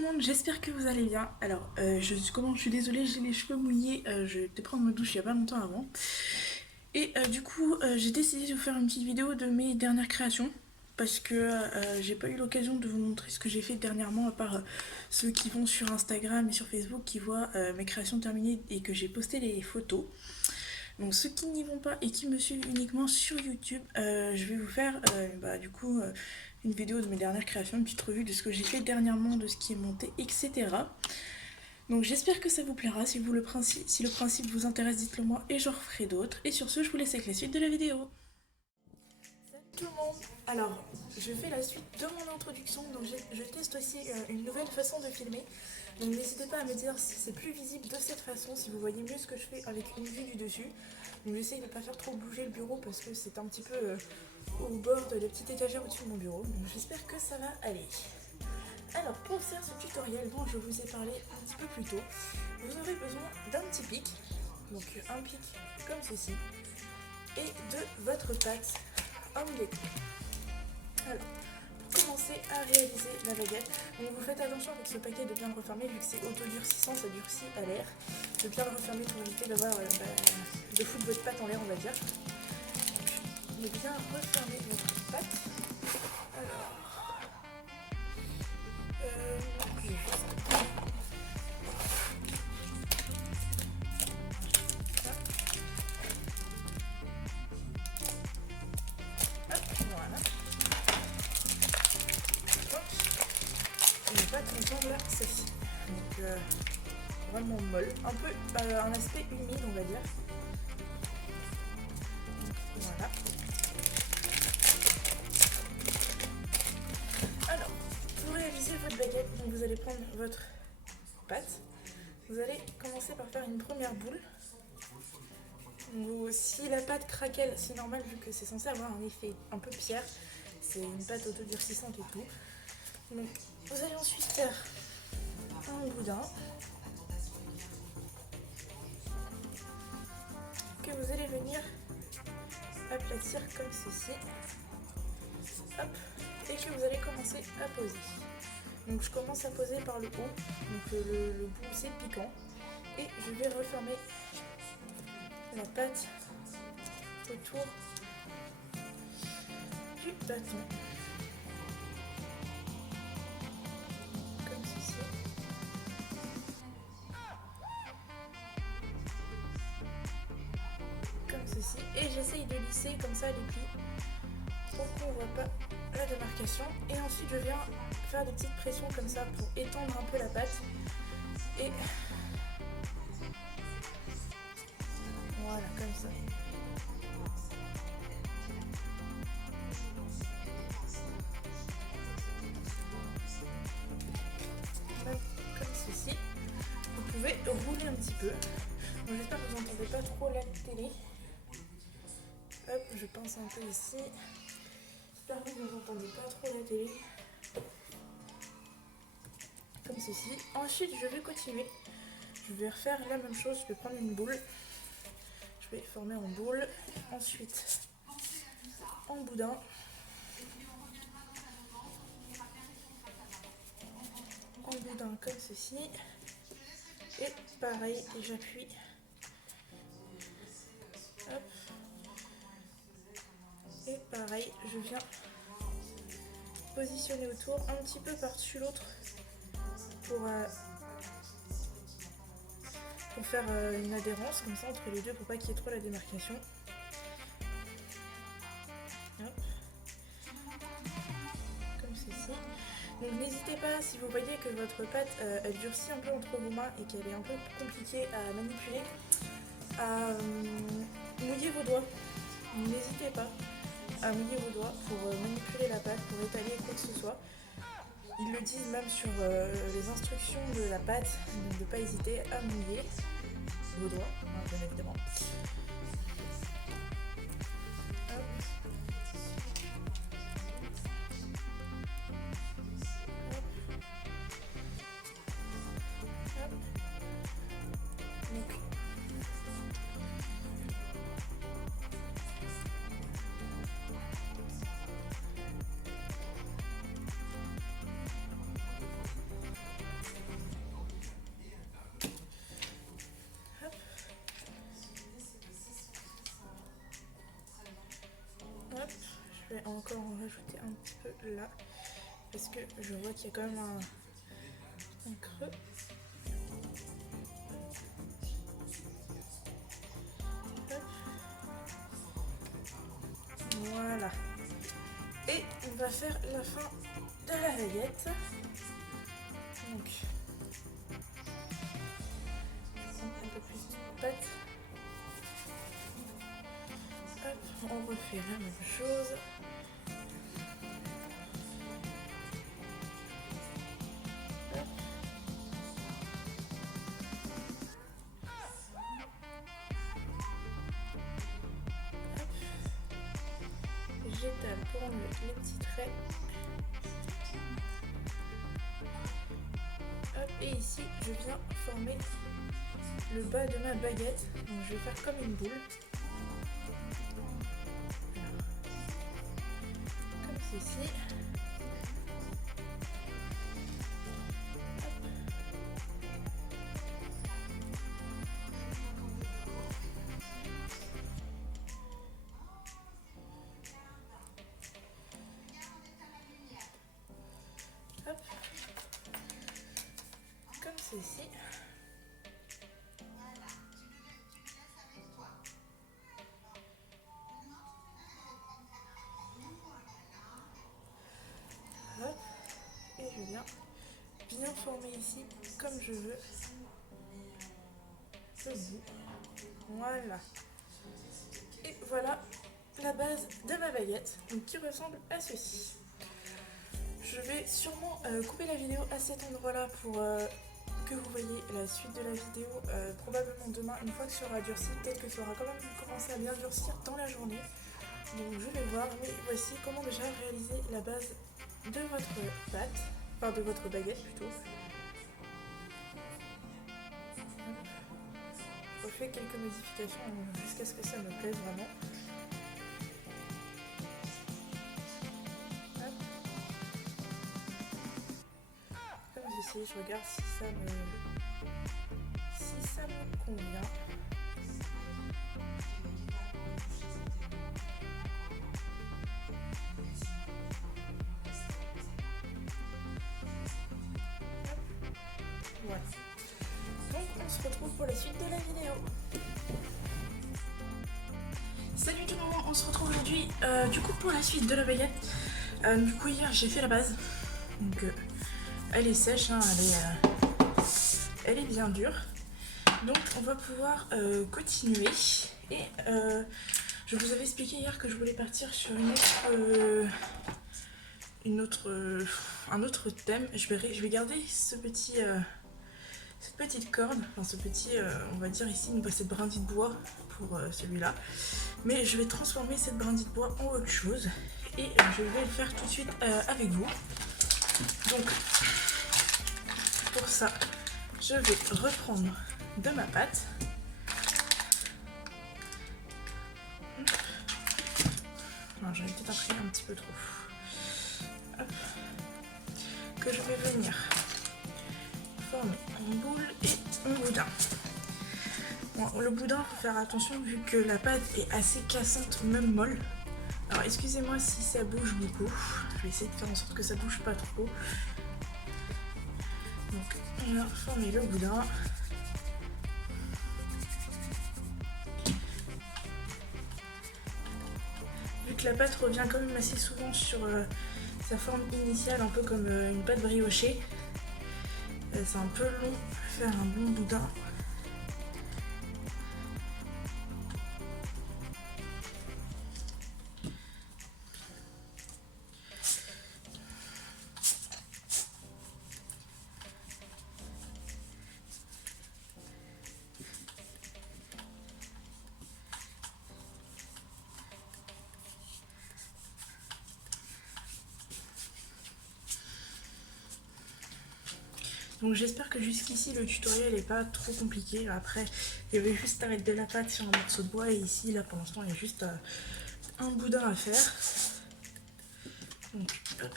Tout le monde, j'espère que vous allez bien. Alors, je suis désolée, j'ai les cheveux mouillés. Je vais prendre ma douche il y a pas longtemps avant. Et j'ai décidé de vous faire une petite vidéo de mes dernières créations. Parce que j'ai pas eu l'occasion de vous montrer ce que j'ai fait dernièrement, à part ceux qui vont sur Instagram et sur Facebook qui voient mes créations terminées et que j'ai posté les photos. Donc ceux qui n'y vont pas et qui me suivent uniquement sur YouTube, je vais vous faire une vidéo de mes dernières créations, une petite revue de ce que j'ai fait dernièrement, de ce qui est monté, etc. Donc j'espère que ça vous plaira. Si le principe vous intéresse, dites-le moi et j'en referai d'autres. Et sur ce, je vous laisse avec la suite de la vidéo. Salut tout le monde. Alors, je fais la suite de mon introduction. Donc je teste aussi une nouvelle façon de filmer. Donc n'hésitez pas à me dire si c'est plus visible de cette façon, si vous voyez mieux ce que je fais avec une vue du dessus. Donc j'essaye de ne pas faire trop bouger le bureau parce que c'est un petit peu au bord de la petite étagère au-dessus de mon bureau. Donc j'espère que ça va aller. Alors pour faire ce tutoriel dont je vous ai parlé un petit peu plus tôt, vous aurez besoin d'un petit pic, donc un pic comme ceci, et de votre pâte en millet. Alors, pour commencer à réaliser la baguette, donc vous faites attention avec ce paquet de bien le refermer, vu que c'est autodurcissant, ça durcit à l'air, de bien le refermer pour éviter d'avoir de foutre votre pâte en l'air, on va dire. De bien refermer votre pâte. Alors, je vais juste voilà. Une pâte ressemble à celle-ci. Donc vraiment molle. Un peu un aspect humide, on va dire. Voilà. Alors, pour réaliser votre baguette, donc vous allez prendre votre pâte. Vous allez commencer par faire une première boule. Donc, si la pâte craquelle, c'est normal vu que c'est censé avoir un effet un peu pierre. C'est une pâte autodurcissante et tout. Donc, vous allez ensuite faire un boudin que vous allez venir aplatir comme ceci. Hop, et que vous allez commencer à poser. Donc je commence à poser par le haut, donc le bout c'est piquant, et je vais refermer la pâte autour du bâton, comme ceci. Comme ceci, et j'essaye de lisser comme ça les plis pour qu'on ne voit pas la démarcation. Et ensuite je viens faire des petites pressions comme ça pour étendre un peu la pâte. Et voilà, comme ça. Comme ceci. Vous pouvez rouler un petit peu. Donc j'espère que vous n'entendez pas trop la télé. Hop, je pince un peu ici. J'espère que vous n'entendez pas trop la télé. Comme ceci. Ensuite, je vais continuer. Je vais refaire la même chose. Je vais prendre une boule. Je vais former en boule. Ensuite, en boudin. En boudin comme ceci. Et pareil, j'appuie. Hop. Et pareil, je viens positionner autour un petit peu par-dessus l'autre pour faire une adhérence comme ça entre les deux pour pas qu'il y ait trop la démarcation. Hop. Comme ceci. Donc n'hésitez pas, si vous voyez que votre pâte elle durcit un peu entre vos mains et qu'elle est un peu compliquée à manipuler, à mouiller vos doigts. N'hésitez pas à mouiller vos doigts pour manipuler la pâte, pour étaler quoi que ce soit. Ils le disent même sur les instructions de la pâte, donc de ne pas hésiter à mouiller vos doigts, bien évidemment. Hop. Hop. Donc, encore en rajouter un petit peu là. Parce que je vois qu'il y a quand même un creux. Hop. Voilà. Et on va faire la fin de la baguette. Donc, un peu plus de pâte. Hop, on refait la même chose. Hop. J'étale pour enlever les petits traits. Hop, et ici, je viens former le bas de ma baguette. Donc je vais faire comme une boule. Comme ceci. Hop. Comme ceci. Hop. Et je viens bien former ici comme je veux le bout. Voilà. Et voilà la base de ma baguette, donc qui ressemble à ceci. Je vais sûrement couper la vidéo à cet endroit-là pour que vous voyez la suite de la vidéo, probablement demain, une fois que ça aura durci. Peut-être que ça aura quand même commencé à bien durcir dans la journée. Donc je vais voir, mais voici comment déjà réaliser la base de votre pâte, enfin de votre baguette plutôt. Je refais quelques modifications jusqu'à ce que ça me plaise vraiment. Comme ceci, je regarde si ça me convient. Voilà. Donc on se retrouve pour la suite de la vidéo. Salut tout le monde, on se retrouve aujourd'hui du coup pour la suite de la baguette. Du coup hier j'ai fait la base. Donc elle est sèche, hein, elle est bien dure. Donc on va pouvoir continuer. Et je vous avais expliqué hier que je voulais partir sur un autre thème. Je vais garder cette petite corde, enfin ce petit, on va dire ici, cette brindille de bois pour celui-là. Mais je vais transformer cette brindille de bois en autre chose. Et je vais le faire tout de suite avec vous. Donc pour ça, je vais reprendre de ma pâte. Non, j'en ai peut-être imprimé un petit peu trop. Hop. Que je vais venir former en boule et en boudin. Bon, le boudin, il faut faire attention vu que la pâte est assez cassante, même molle. Alors excusez-moi si ça bouge beaucoup. Je vais essayer de faire en sorte que ça bouge pas trop. Donc on va former le boudin. Vu que la pâte revient quand même assez souvent sur sa forme initiale, un peu comme une pâte briochée, c'est un peu long de faire un bon boudin. Donc j'espère que jusqu'ici le tutoriel n'est pas trop compliqué. Après il y avait juste à mettre de la pâte sur un morceau de bois et ici là pour l'instant il y a juste un boudin à faire. Donc hop,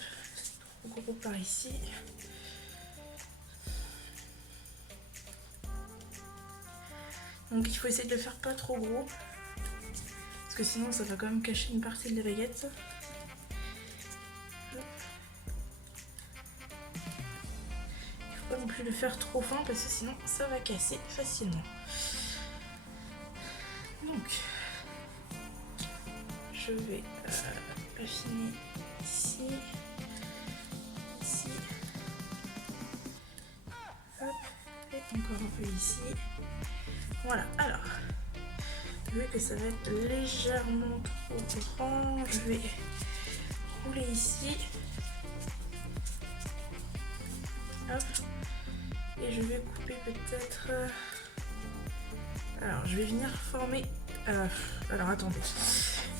on regroupe par ici. Donc il faut essayer de le faire pas trop gros parce que sinon ça va quand même cacher une partie de la baguette. non plus le faire trop fin parce que sinon ça va casser facilement. Donc je vais affiner ici, ici, hop, et encore un peu ici. Voilà, alors, vu que ça va être légèrement trop grand, je vais rouler ici. Hop, et je vais couper peut-être... Alors, je vais venir former... alors, attendez.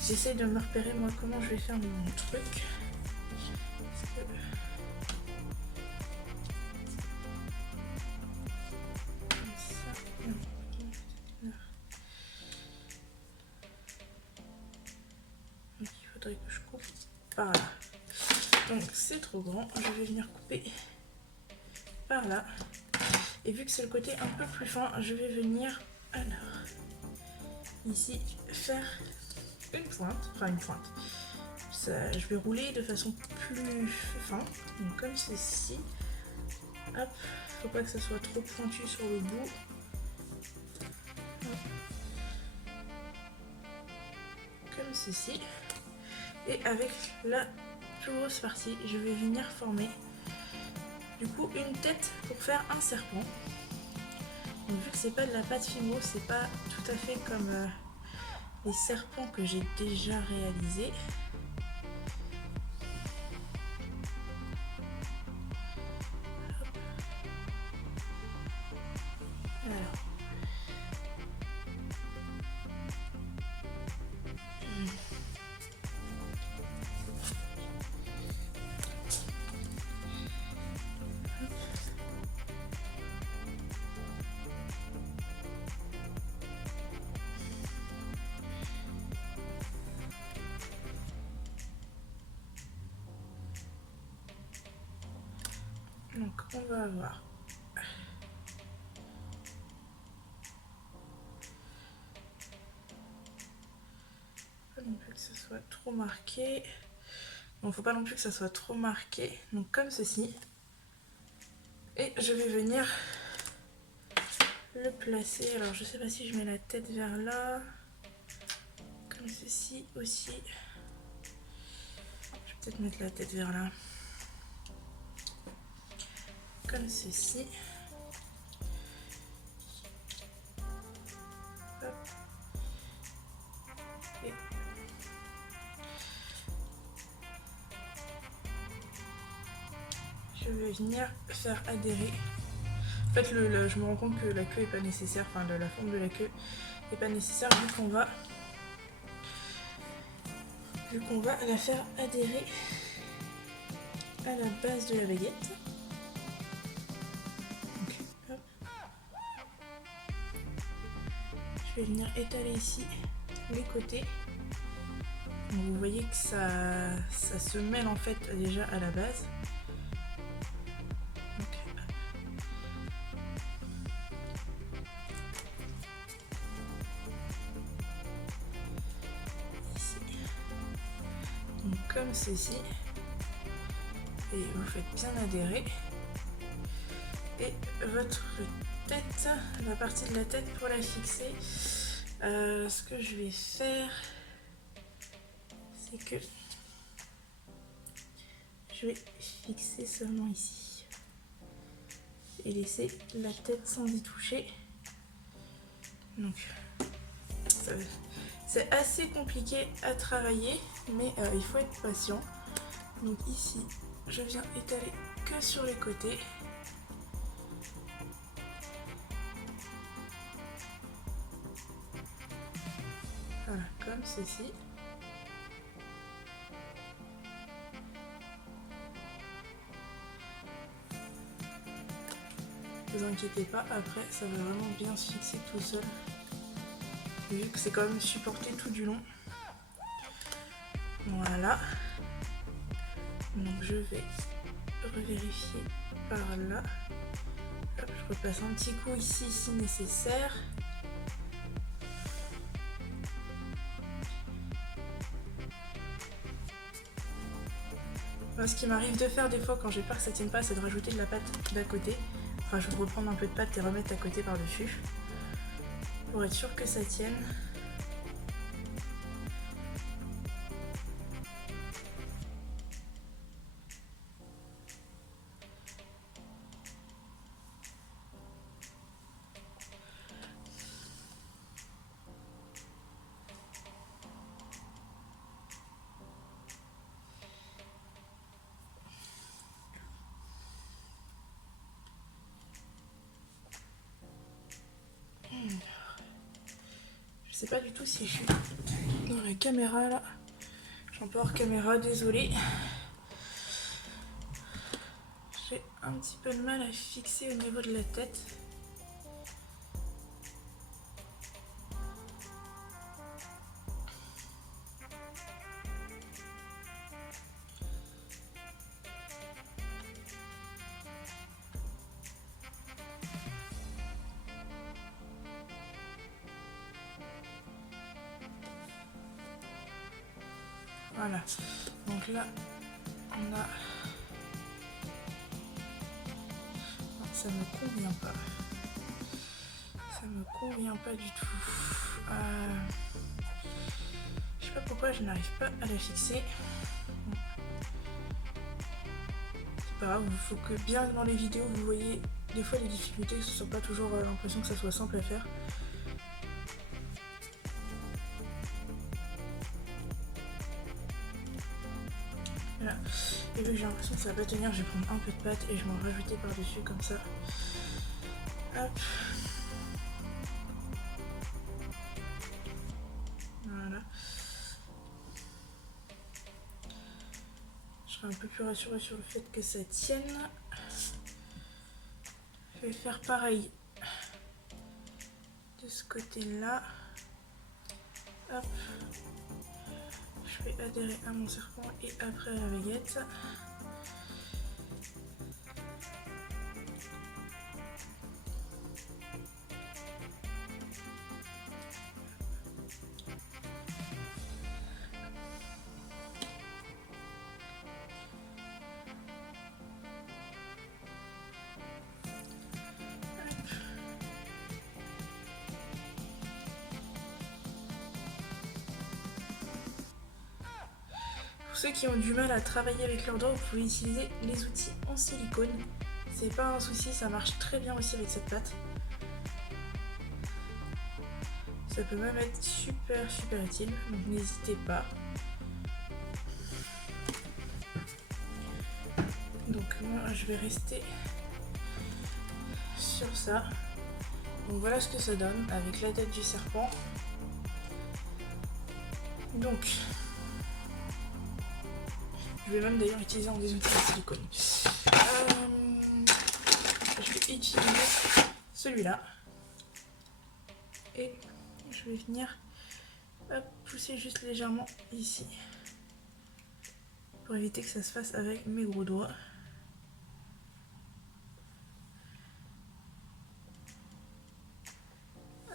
J'essaye de me repérer, moi, comment je vais faire mon truc. Parce que... Comme ça... Non. Donc, il faudrait que je coupe par là. Donc, c'est trop grand. Je vais venir couper par là. Et vu que c'est le côté un peu plus fin, je vais venir... Alors... Ici, faire... une pointe, enfin une pointe. Ça, je vais rouler de façon plus fin, donc comme ceci. Hop, faut pas que ça soit trop pointu sur le bout. Hop. Comme ceci. Et avec la plus grosse partie, je vais venir former du coup une tête pour faire un serpent. Donc vu que c'est pas de la pâte fimo, c'est pas tout à fait comme les serpents que j'ai déjà réalisés. Alors. Donc on va avoir pas non plus que ça soit trop marqué. Bon, faut pas non plus que ça soit trop marqué. Donc comme ceci. Et je vais venir le placer. Alors je sais pas si je mets la tête vers là. Comme ceci aussi. Je vais peut-être mettre la tête vers là. Comme ceci. Hop. Et je vais venir faire adhérer. En fait, je me rends compte que la queue est pas nécessaire, enfin la forme de la queue est pas nécessaire vu qu'on va la faire adhérer à la base de la baguette. Donc, hop. Je vais venir étaler ici les côtés. Donc, vous voyez que ça se mêle en fait déjà à la base. Donc, ici. Donc comme ceci. Et vous faites bien adhérer. Et votre tête, la partie de la tête pour la fixer, ce que je vais faire, c'est que je vais fixer seulement ici et laisser la tête sans y toucher. Donc c'est assez compliqué à travailler, mais il faut être patient. Donc ici je viens étaler que sur les côtés. Voilà, comme ceci. Ne vous inquiétez pas, après ça va vraiment bien se fixer tout seul. Vu que c'est quand même supporté tout du long. Voilà. Donc je vais revérifier par là. Hop, je repasse un petit coup ici si nécessaire. Moi, ce qui m'arrive de faire des fois quand j'ai peur que ça tienne pas, c'est de rajouter de la pâte d'à côté. Enfin, je vais reprendre un peu de pâte et remettre à côté par-dessus pour être sûr que ça tienne. Je sais pas du tout si je suis dans la caméra là. Je suis un peu hors caméra, désolée. J'ai un petit peu de mal à fixer au niveau de la tête. Voilà, donc là on a... Non, ça me convient pas. Ça me convient pas du tout. Je sais pas pourquoi je n'arrive pas à la fixer. Bon. C'est pas grave, il faut que bien dans les vidéos vous voyez des fois les difficultés, que ce soit pas toujours l'impression que ça soit simple à faire. Voilà. Et vu que j'ai l'impression que ça va pas tenir, je vais prendre un peu de pâte et je vais en rajouter par-dessus comme ça. Hop. Voilà. Je serai un peu plus rassurée sur le fait que ça tienne. Je vais faire pareil de ce côté-là. Hop. Je vais adhérer à mon serpent et après à la baguette. Pour ceux qui ont du mal à travailler avec leurs doigts, vous pouvez utiliser les outils en silicone. C'est pas un souci, ça marche très bien aussi avec cette pâte. Ça peut même être super utile, donc n'hésitez pas. Donc moi je vais rester sur ça. Donc voilà ce que ça donne avec la tête du serpent. Donc je vais même d'ailleurs utiliser des outils en silicone. Je vais utiliser celui-là. Et je vais venir pousser juste légèrement ici. Pour éviter que ça se fasse avec mes gros doigts.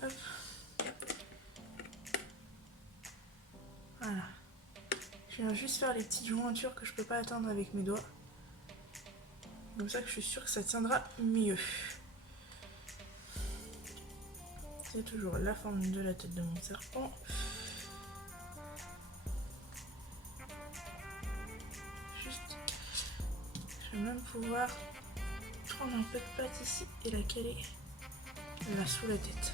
Hop. Voilà. Je viens juste faire les petites jointures que je peux pas atteindre avec mes doigts. Comme ça que je suis sûre que ça tiendra mieux. C'est toujours la forme de la tête de mon serpent. Juste, je vais même pouvoir prendre un peu de pâte ici et la caler là sous la tête.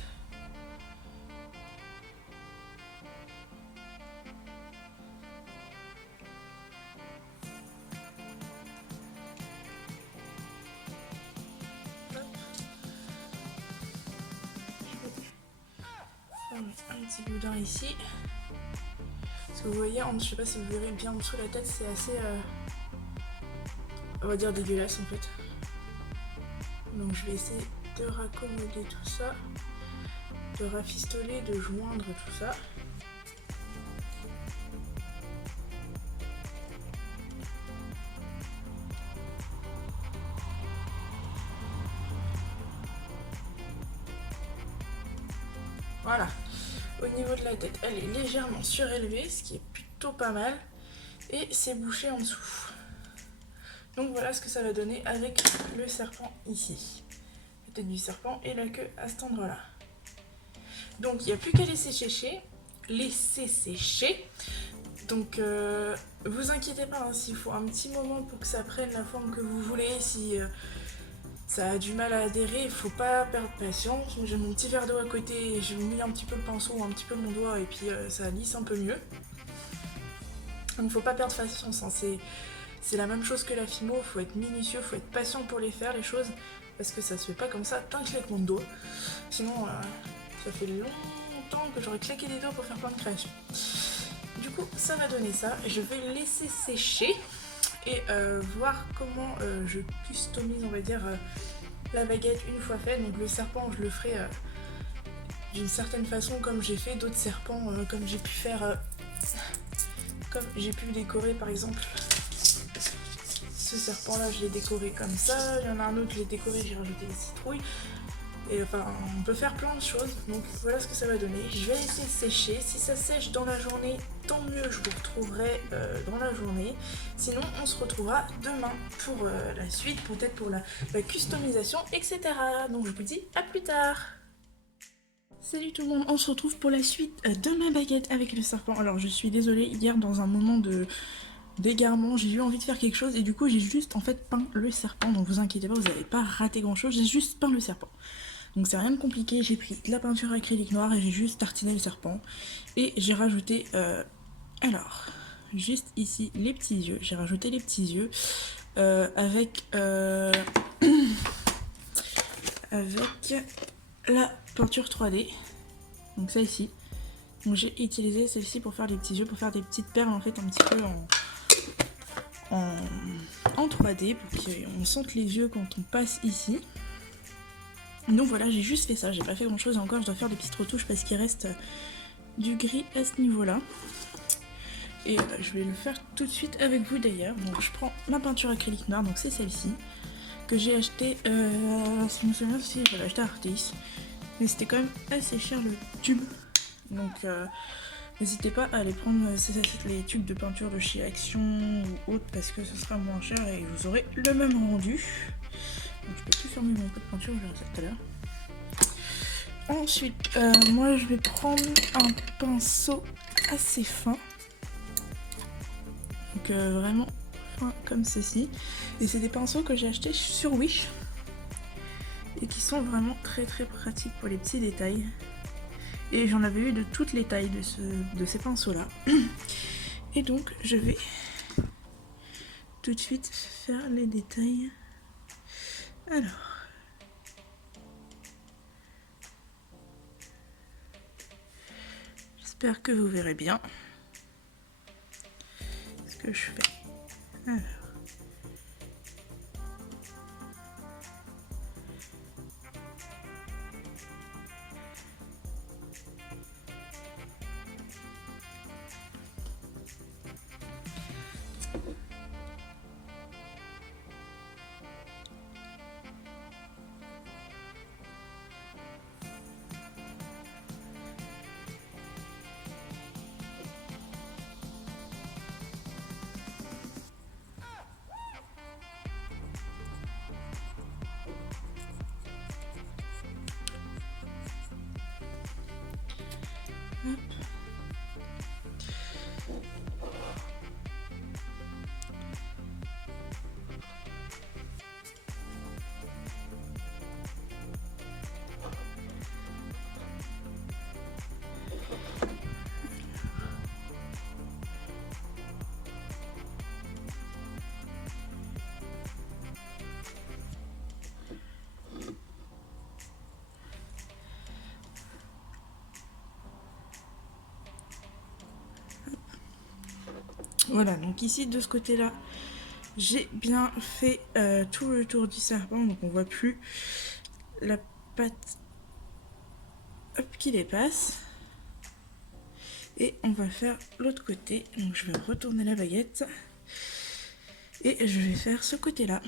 Un petit boudin ici. Parce que vous voyez, je sais pas si vous verrez bien en dessous la tête, c'est assez, on va dire dégueulasse en fait. Donc je vais essayer de raccommoder tout ça, de rafistoler, de joindre tout ça. Voilà. Au niveau de la tête, elle est légèrement surélevée, ce qui est plutôt pas mal. Et c'est bouché en dessous. Donc voilà ce que ça va donner avec le serpent ici. tête du serpent et la queue à cet endroit-là. Donc il n'y a plus qu'à laisser sécher. Donc vous inquiétez pas, hein, s'il faut un petit moment pour que ça prenne la forme que vous voulez, si ça a du mal à adhérer, il faut pas perdre patience. J'ai mon petit verre d'eau à côté, je mouille un petit peu le pinceau ou un petit peu mon doigt et puis ça lisse un peu mieux. Donc faut pas perdre patience, hein. C'est la même chose que la Fimo, faut être minutieux, faut être patient pour les faire les choses, parce que ça se fait pas comme ça d'un claquement de doigts. Sinon ça fait longtemps que j'aurais claqué des doigts pour faire plein de créations. Du coup ça va donner ça, je vais le laisser sécher et voir comment je customise, on va dire, la baguette une fois faite. Donc le serpent je le ferai d'une certaine façon comme j'ai fait d'autres serpents, comme j'ai pu faire, comme j'ai pu décorer par exemple. Ce serpent là je l'ai décoré comme ça, il y en a un autre je l'ai décoré, j'ai rajouté des citrouilles. Et enfin on peut faire plein de choses, donc voilà ce que ça va donner. Je vais laisser sécher, si ça sèche dans la journée, tant mieux, je vous retrouverai dans la journée. Sinon on se retrouvera demain pour la suite, peut-être pour la customisation, etc. Donc je vous dis à plus tard. Salut tout le monde, on se retrouve pour la suite de ma baguette avec le serpent. Alors je suis désolée, hier dans un moment d'égarement, j'ai eu envie de faire quelque chose et du coup j'ai juste en fait peint le serpent. Donc vous inquiétez pas, vous n'avez pas raté grand chose, j'ai juste peint le serpent. Donc c'est rien de compliqué, j'ai pris de la peinture acrylique noire et j'ai juste tartiné le serpent. Et j'ai rajouté, alors, juste ici les petits yeux, j'ai rajouté les petits yeux avec la peinture 3D. Donc ça ici. Donc j'ai utilisé celle-ci pour faire des petits yeux, pour faire des petites perles en fait un petit peu en 3D pour qu'on sente les yeux quand on passe ici. Donc voilà, j'ai juste fait ça, j'ai pas fait grand chose et encore je dois faire des petites retouches parce qu'il reste du gris à ce niveau là. Et je vais le faire tout de suite avec vous d'ailleurs. Donc je prends ma peinture acrylique noire, donc c'est celle-ci que j'ai acheté, si je me souviens, si je l'ai acheté à Artis, mais c'était quand même assez cher le tube. Donc n'hésitez pas à aller prendre les tubes de peinture de chez Action ou autre parce que ce sera moins cher et vous aurez le même rendu. Donc je peux plus fermer mon pot de peinture, je verrai ça tout à l'heure. Ensuite, moi je vais prendre un pinceau assez fin. Donc vraiment fin comme ceci. Et c'est des pinceaux que j'ai achetés sur Wish. Et qui sont vraiment très très pratiques pour les petits détails. Et j'en avais eu de toutes les tailles de ces pinceaux là. Et donc je vais tout de suite faire les détails. Alors. J'espère que vous verrez bien ce que je fais. Alors. Hop. Voilà, donc ici de ce côté là j'ai bien fait tout le tour du serpent, donc on voit plus la patte qui dépasse. Et on va faire l'autre côté, donc je vais retourner la baguette et je vais faire ce côté là.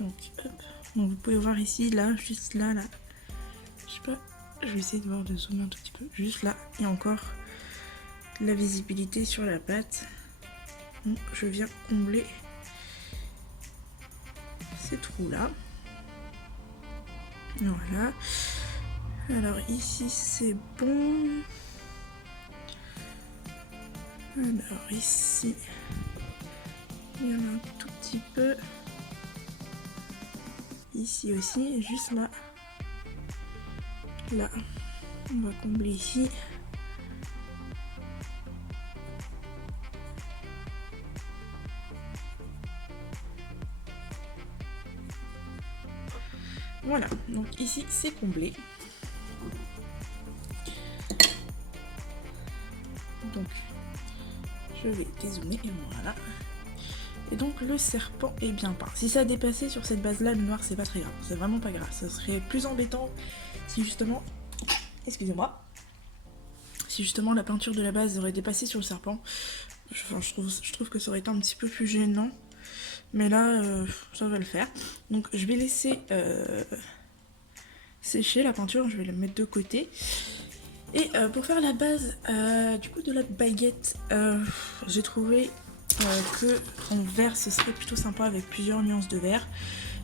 Donc hop, donc vous pouvez voir ici, là, juste là, là. Je sais pas, je vais essayer de voir, de zoomer un tout petit peu. Juste là, il y a encore la visibilité sur la patte. Donc, je viens combler ces trous là. Voilà. Alors ici c'est bon. Alors ici il y en a un tout petit peu. Ici aussi, juste là. Là, on va combler ici. Voilà, donc ici c'est comblé. Donc je vais dézoomer et voilà. Et donc le serpent est bien peint. Si ça a dépassé sur cette base là, le noir c'est pas très grave, c'est vraiment pas grave. Ça serait plus embêtant si justement, excusez-moi, si justement la peinture de la base aurait dépassé sur le serpent. Je trouve que ça aurait été un petit peu plus gênant. Mais là, ça va le faire. Donc je vais laisser sécher la peinture, je vais la mettre de côté. Et pour faire la base du coup de la baguette, j'ai trouvé que en vert ce serait plutôt sympa avec plusieurs nuances de vert.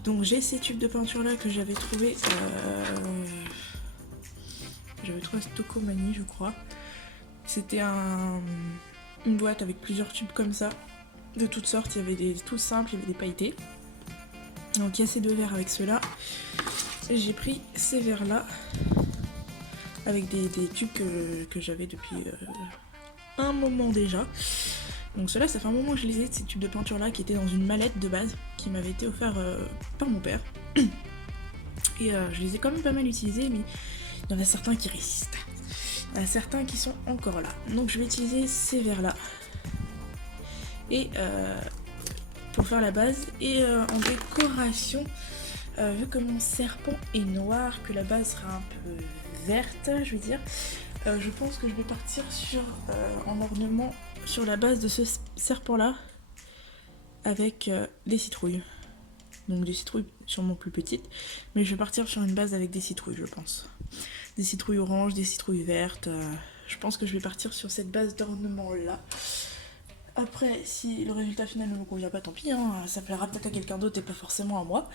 Donc j'ai ces tubes de peinture là que j'avais trouvé à Stocomanie je crois. C'était une boîte avec plusieurs tubes comme ça, de toutes sortes, il y avait des tout simples, il y avait des pailletés. Donc il y a ces deux verres avec ceux-là. Et j'ai pris ces verres là avec des tubes que j'avais depuis un moment déjà. Donc ceux-là, ça fait un moment que je les ai, ces tubes de peinture là qui étaient dans une mallette de base qui m'avait été offert par mon père. Et je les ai quand même pas mal utilisés, mais il y en a certains qui résistent. Il y en a certains qui sont encore là. Donc je vais utiliser ces verres là. Et pour faire la base. Et en décoration, vu que mon serpent est noir, que la base sera un peu verte, je veux dire, je pense que je vais partir sur en ornement sur la base de ce serpent là avec des citrouilles. Donc des citrouilles sûrement plus petites, mais je vais partir sur une base avec des citrouilles, je pense. Des citrouilles oranges, des citrouilles vertes. Je pense que je vais partir sur cette base d'ornement là. Après, si le résultat final ne me convient pas, tant pis, hein, ça plaira peut-être à quelqu'un d'autre et pas forcément à moi.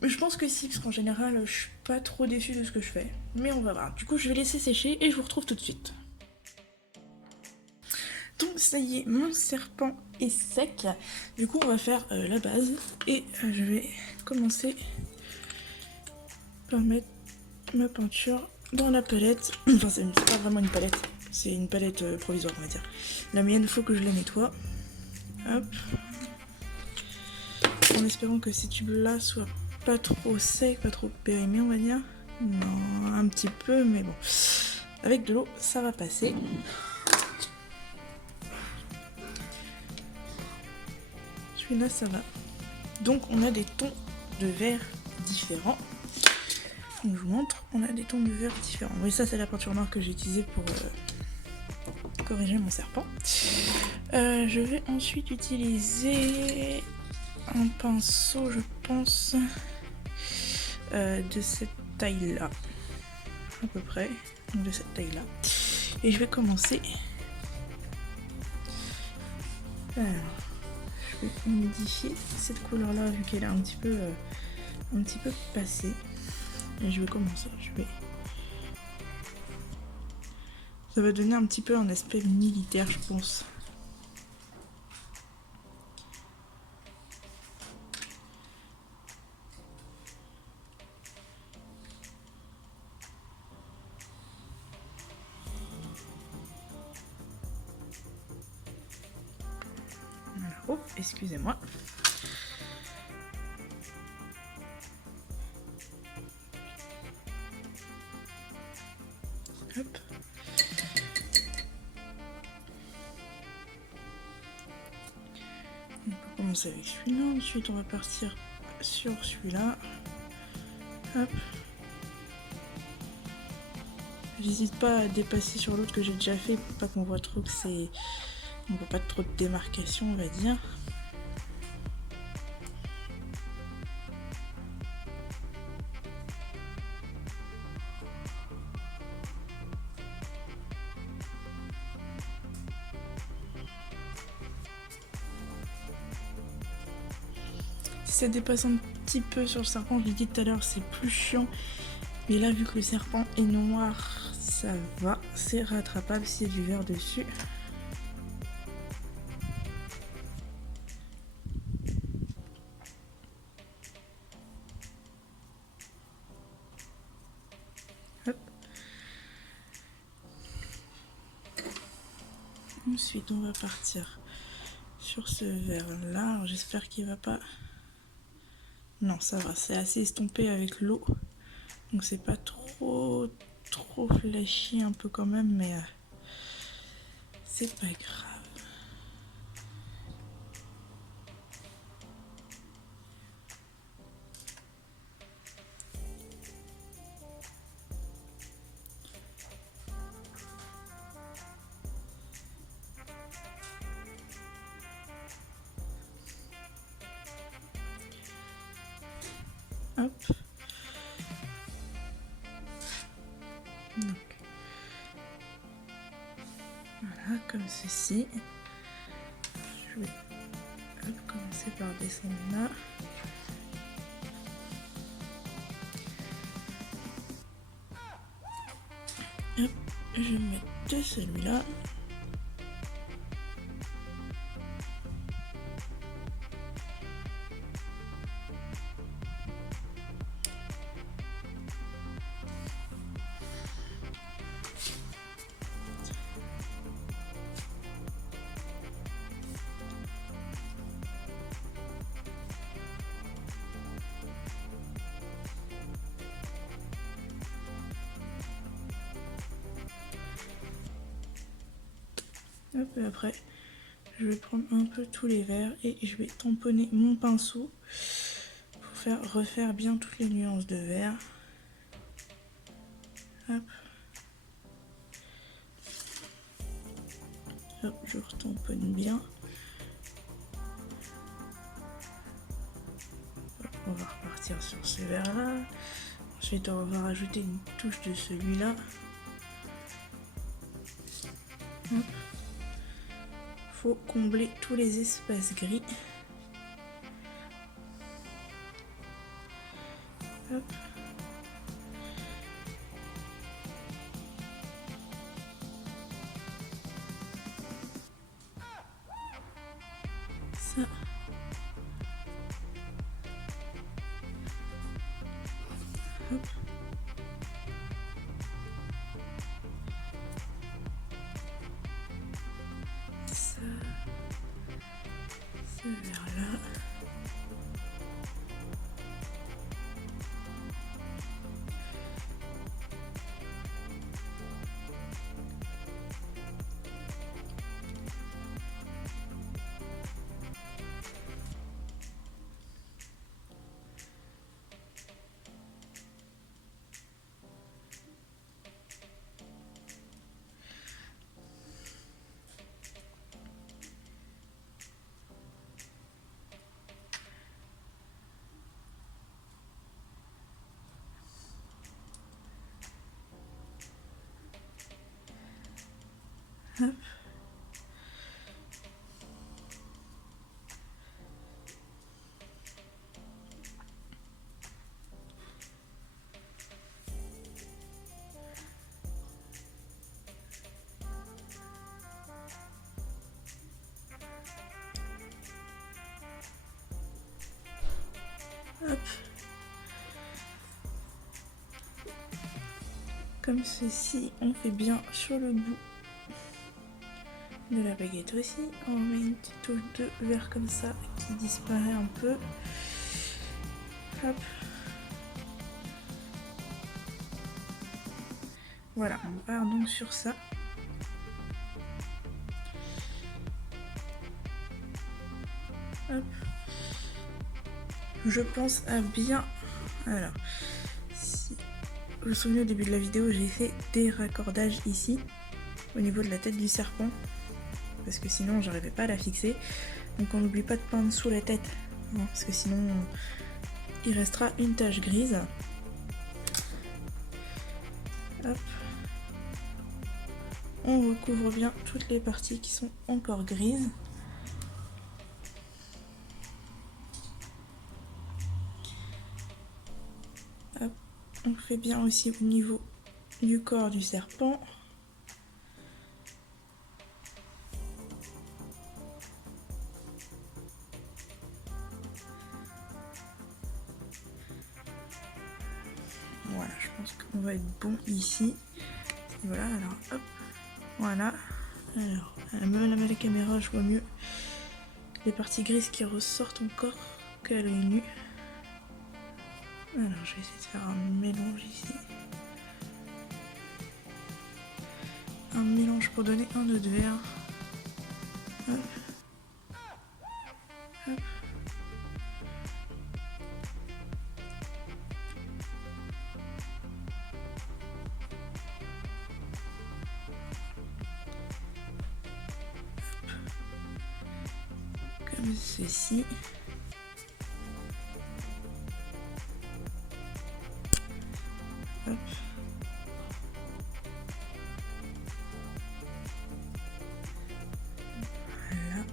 Mais je pense que si, parce qu'en général, je suis pas trop déçue de ce que je fais. Mais on va voir. Du coup, je vais laisser sécher et je vous retrouve tout de suite. Donc ça y est, mon serpent est sec. Du coup, on va faire la base. Et je vais commencer par mettre ma peinture dans la palette. Enfin, c'est pas vraiment une palette. C'est une palette provisoire, on va dire. La mienne, faut que je la nettoie. Hop. En espérant que ces tubes-là soient pas trop secs, pas trop périmés, on va dire. Non, un petit peu, mais bon. Avec de l'eau, ça va passer. Celui-là, ça va. Donc, on a des tons de vert différents. Donc, je vous montre, on a des tons de vert différents. Oui, ça, c'est la peinture noire que j'ai utilisée pour corriger mon serpent. Je vais ensuite utiliser un pinceau, je pense, de cette taille-là, à peu près, donc de cette taille-là. Et je vais commencer. Alors, je vais modifier cette couleur-là vu qu'elle est un petit peu passée. Et je vais commencer. Ça va donner un petit peu un aspect militaire, je pense. Voilà. Oh, excusez-moi. Hop. On va commencer avec celui-là. Ensuite, on va partir sur celui-là. Hop. J'hésite pas à dépasser sur l'autre que j'ai déjà fait pour pas qu'on voit trop que c'est... On voit pas trop de démarcation, on va dire. ça dépasse un petit peu sur le serpent, je l'ai dit tout à l'heure, c'est plus chiant. Mais là, vu que le serpent est noir, ça va, c'est rattrapable, c'est du vert dessus. Hop. Ensuite, on va partir sur ce vert là. J'espère qu'il va pas... Non, ça va, c'est assez estompé avec l'eau. Donc c'est pas trop flashy un peu quand même, mais c'est pas grave. Hop. Donc, voilà, comme ceci. Je vais commencer par descendre là. Hop, je vais mettre celui-là. Hop, et après, je vais prendre un peu tous les verts et je vais tamponner mon pinceau pour refaire bien toutes les nuances de vert. Hop. Hop, je retamponne bien. Hop, on va repartir sur ce vert là. Ensuite, on va rajouter une touche de celui-là. Faut combler tous les espaces gris. Hop. Ça. Hop. Ça. Ce vert là. Hop. Hop. Comme ceci, on fait bien sur le bout de la baguette aussi. On met une petite touche de vert comme ça qui disparaît un peu. Hop. Voilà, on part donc sur ça. Hop. Je pense à bien... Alors, si vous vous souvenez au début de la vidéo, j'ai fait des raccordages ici, au niveau de la tête du serpent, parce que sinon j'arrivais pas à la fixer. Donc on n'oublie pas de peindre sous la tête, hein, parce que sinon il restera une tache grise. Hop. On recouvre bien toutes les parties qui sont encore grises. On fait bien aussi au niveau du corps du serpent. Voilà, je pense qu'on va être bon ici. Voilà, alors hop, voilà. Alors, même à la caméra, je vois mieux les parties grises qui ressortent encore qu'à l'œil nu. Alors, je vais essayer de faire un mélange ici. Un mélange pour donner un nœud de vert. Hop. Hop. Comme ceci. Hop. Voilà.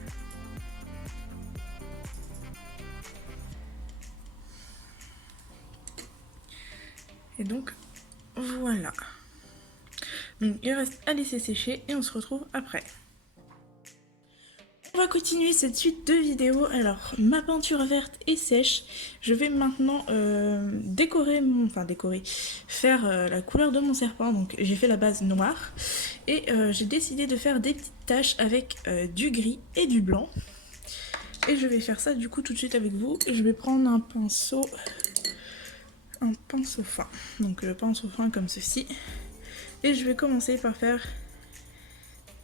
Et donc, voilà. Donc, il reste à laisser sécher et on se retrouve après. On va continuer cette suite de vidéos. Alors, ma peinture verte est sèche. Je vais maintenant faire la couleur de mon serpent. Donc, j'ai fait la base noire et j'ai décidé de faire des petites taches avec du gris et du blanc. Et je vais faire ça du coup tout de suite avec vous. Je vais prendre un pinceau fin. Donc, le pinceau fin comme ceci. Et je vais commencer par faire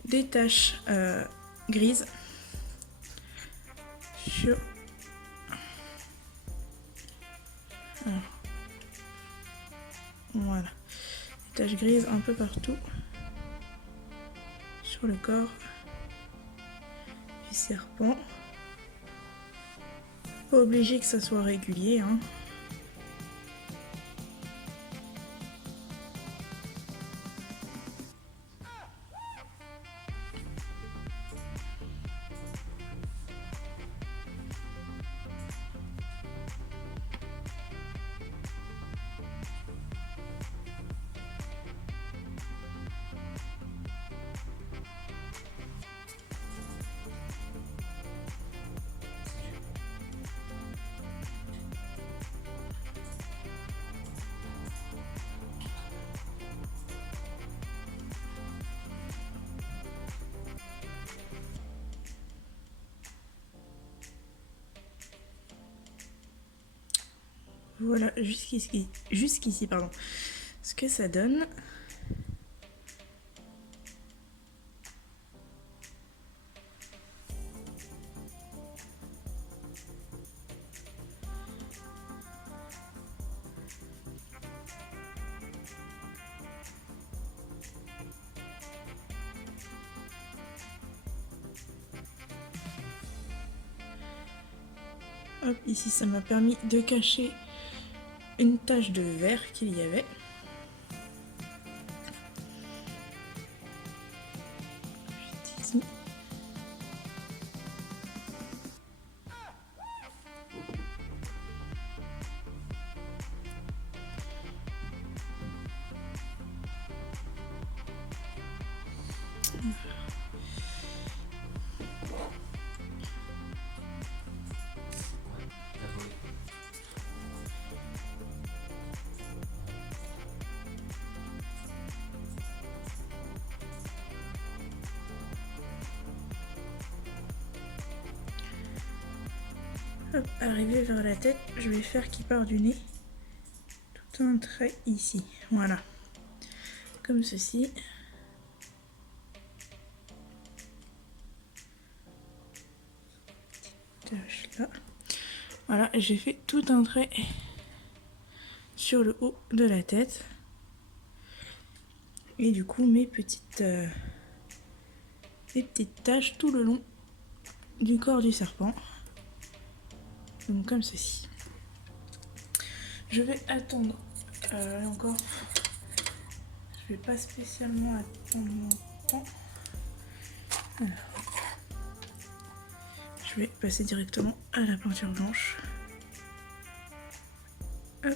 des taches grises sur... Alors, voilà, des taches grises un peu partout sur le corps du serpent. Pas obligé que ça soit régulier, hein. Voilà, jusqu'ici, pardon, ce que ça donne. Hop, ici ça m'a permis de cacher une tache de vert qu'il y avait. Juste ici. Hop, arrivé vers la tête, je vais faire qui part du nez tout un trait ici. Voilà, comme ceci. Tâche là. Voilà, j'ai fait tout un trait sur le haut de la tête. Et du coup, mes petites taches tout le long du corps du serpent. Donc comme ceci. Je vais attendre encore. Je vais pas spécialement attendre longtemps. Alors, je vais passer directement à la peinture blanche. Hop.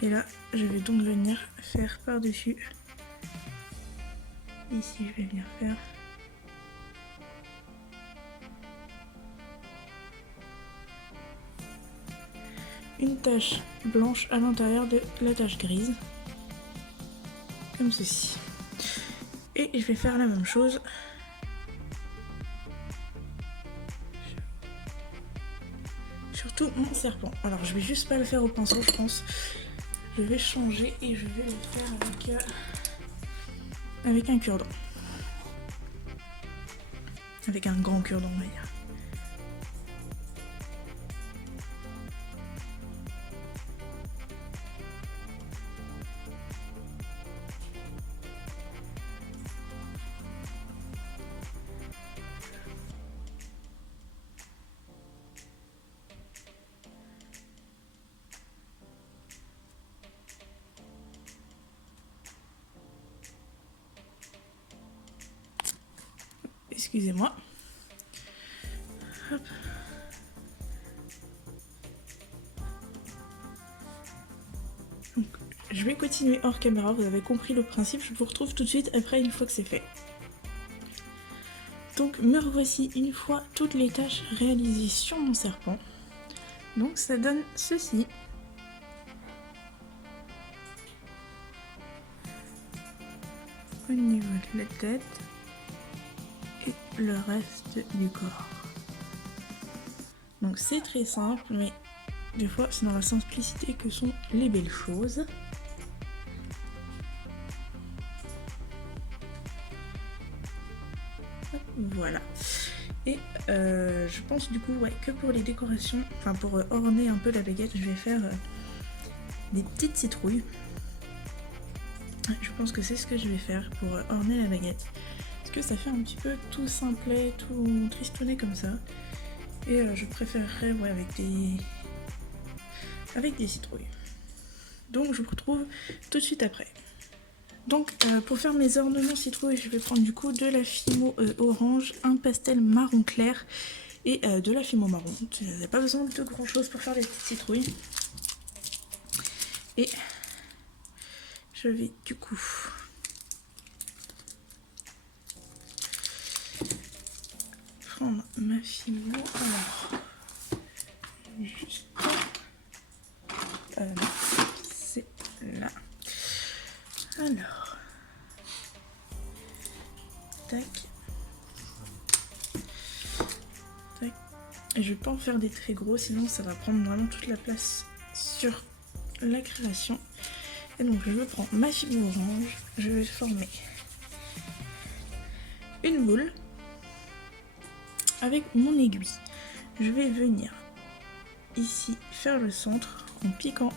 Et là, je vais donc venir faire par-dessus. Ici, je vais venir faire une tache blanche à l'intérieur de la tache grise. Comme ceci. Et je vais faire la même chose sur tout mon serpent. Alors, je vais juste pas le faire au pinceau, je pense. Je vais changer et je vais le faire avec un cure-dent. Avec un grand cure-dent, on va dire. Excusez-moi. Hop. Donc, je vais continuer hors caméra, vous avez compris le principe, je vous retrouve tout de suite après une fois que c'est fait. Donc me revoici une fois toutes les tâches réalisées sur mon serpent. Donc ça donne ceci. Au niveau de la tête et le reste du corps. Donc c'est très simple, mais des fois c'est dans la simplicité que sont les belles choses. Voilà. Et je pense du coup que pour les décorations, enfin pour orner un peu la baguette, je vais faire des petites citrouilles. Je pense que c'est ce que je vais faire pour orner la baguette. Parce que ça fait un petit peu tout simplet, tout tristounet comme ça. Et je préférerais avec des citrouilles. Donc je vous retrouve tout de suite après. Donc pour faire mes ornements citrouilles, je vais prendre du coup de la fimo orange, un pastel marron clair et de la fimo marron. Vous n'avez pas besoin de grand chose pour faire les petites citrouilles. Et je vais du coup prendre ma fimo. Alors, juste c'est là. Alors, tac, tac. Et je vais pas en faire des très gros, sinon ça va prendre vraiment toute la place sur la création. Et donc je prends ma fibre orange, je vais former une boule avec mon aiguille. Je vais venir ici faire le centre en piquant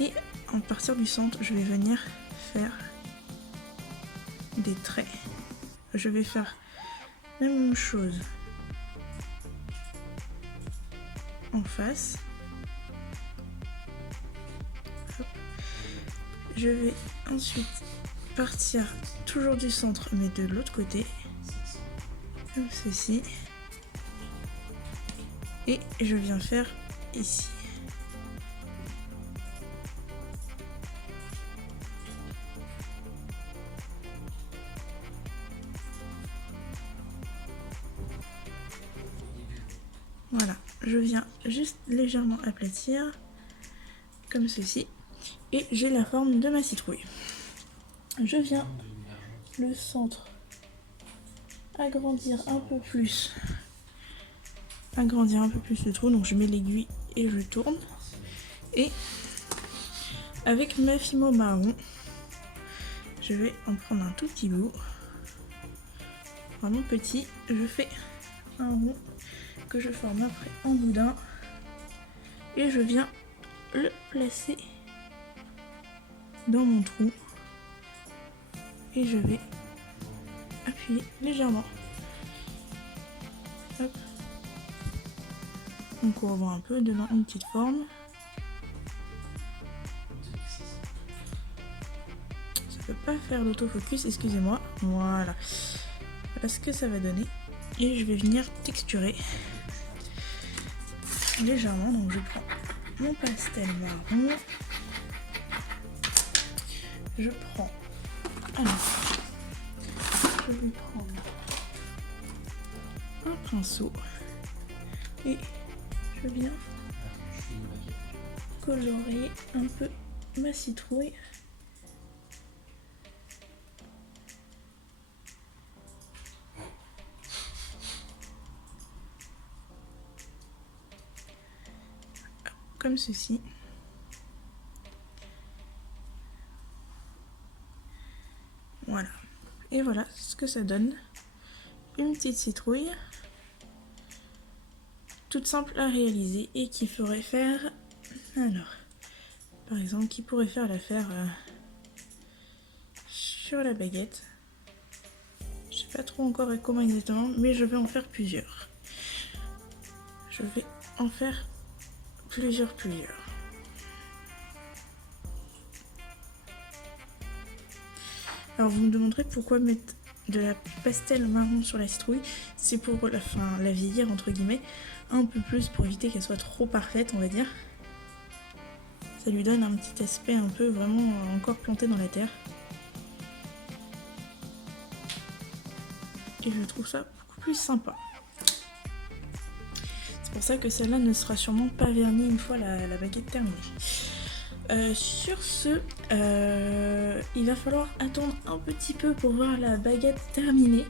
et à partir du centre je vais venir faire des traits. Je vais faire la même chose en face. Hop. Je vais ensuite partir toujours du centre mais de l'autre côté comme ceci et je viens faire ici. Voilà, je viens juste légèrement aplatir comme ceci et j'ai la forme de ma citrouille. Je viens le centre agrandir un peu plus le trou, donc je mets l'aiguille et je tourne et avec ma fimo marron je vais en prendre un tout petit bout, vraiment petit, je fais un rond que je forme après en boudin et je viens le placer dans mon trou et je vais appuyer légèrement. Hop. On courbe un peu, donnant une petite forme. Ça peut pas faire l'autofocus, excusez-moi. Voilà. Voilà ce que ça va donner. Et je vais venir texturer légèrement. Donc je prends mon pastel marron je prends, alors, je vais prendre un pinceau et je viens colorer un peu ma citrouille. Comme ceci. Voilà. Et voilà ce que ça donne. Une petite citrouille. Toute simple à réaliser et qui ferait faire... Alors, par exemple, qui pourrait faire l'affaire sur la baguette. Je sais pas trop encore comment exactement, mais je vais en faire plusieurs. Je vais en faire plusieurs. Alors vous me demanderez pourquoi mettre de la pastel marron sur la citrouille. C'est pour la vieillir entre guillemets un peu plus pour éviter qu'elle soit trop parfaite, on va dire. Ça lui donne un petit aspect un peu vraiment encore planté dans la terre. Et je trouve ça beaucoup plus sympa. C'est pour ça que celle-là ne sera sûrement pas vernie une fois la baguette terminée. Sur ce, il va falloir attendre un petit peu pour voir la baguette terminée.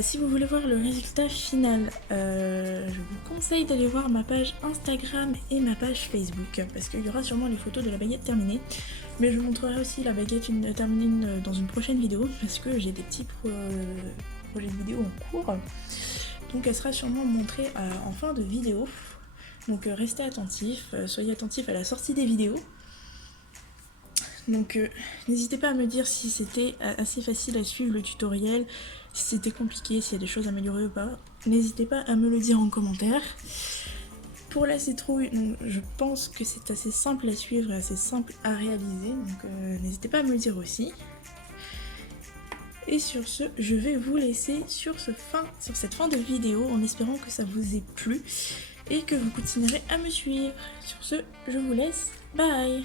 Si vous voulez voir le résultat final, je vous conseille d'aller voir ma page Instagram et ma page Facebook parce qu'il y aura sûrement les photos de la baguette terminée, mais je vous montrerai aussi la baguette terminée dans une prochaine vidéo parce que j'ai des petits projets de vidéo en cours, donc elle sera sûrement montrée en fin de vidéo. Donc restez attentifs, soyez attentifs à la sortie des vidéos. Donc n'hésitez pas à me dire si c'était assez facile à suivre le tutoriel, si c'était compliqué, s'il y a des choses à améliorer ou pas. N'hésitez pas à me le dire en commentaire. Pour la citrouille, donc, je pense que c'est assez simple à suivre et assez simple à réaliser. Donc n'hésitez pas à me le dire aussi. Et sur ce, je vais vous laisser sur cette fin de vidéo en espérant que ça vous ait plu et que vous continuerez à me suivre. Sur ce, je vous laisse. Bye!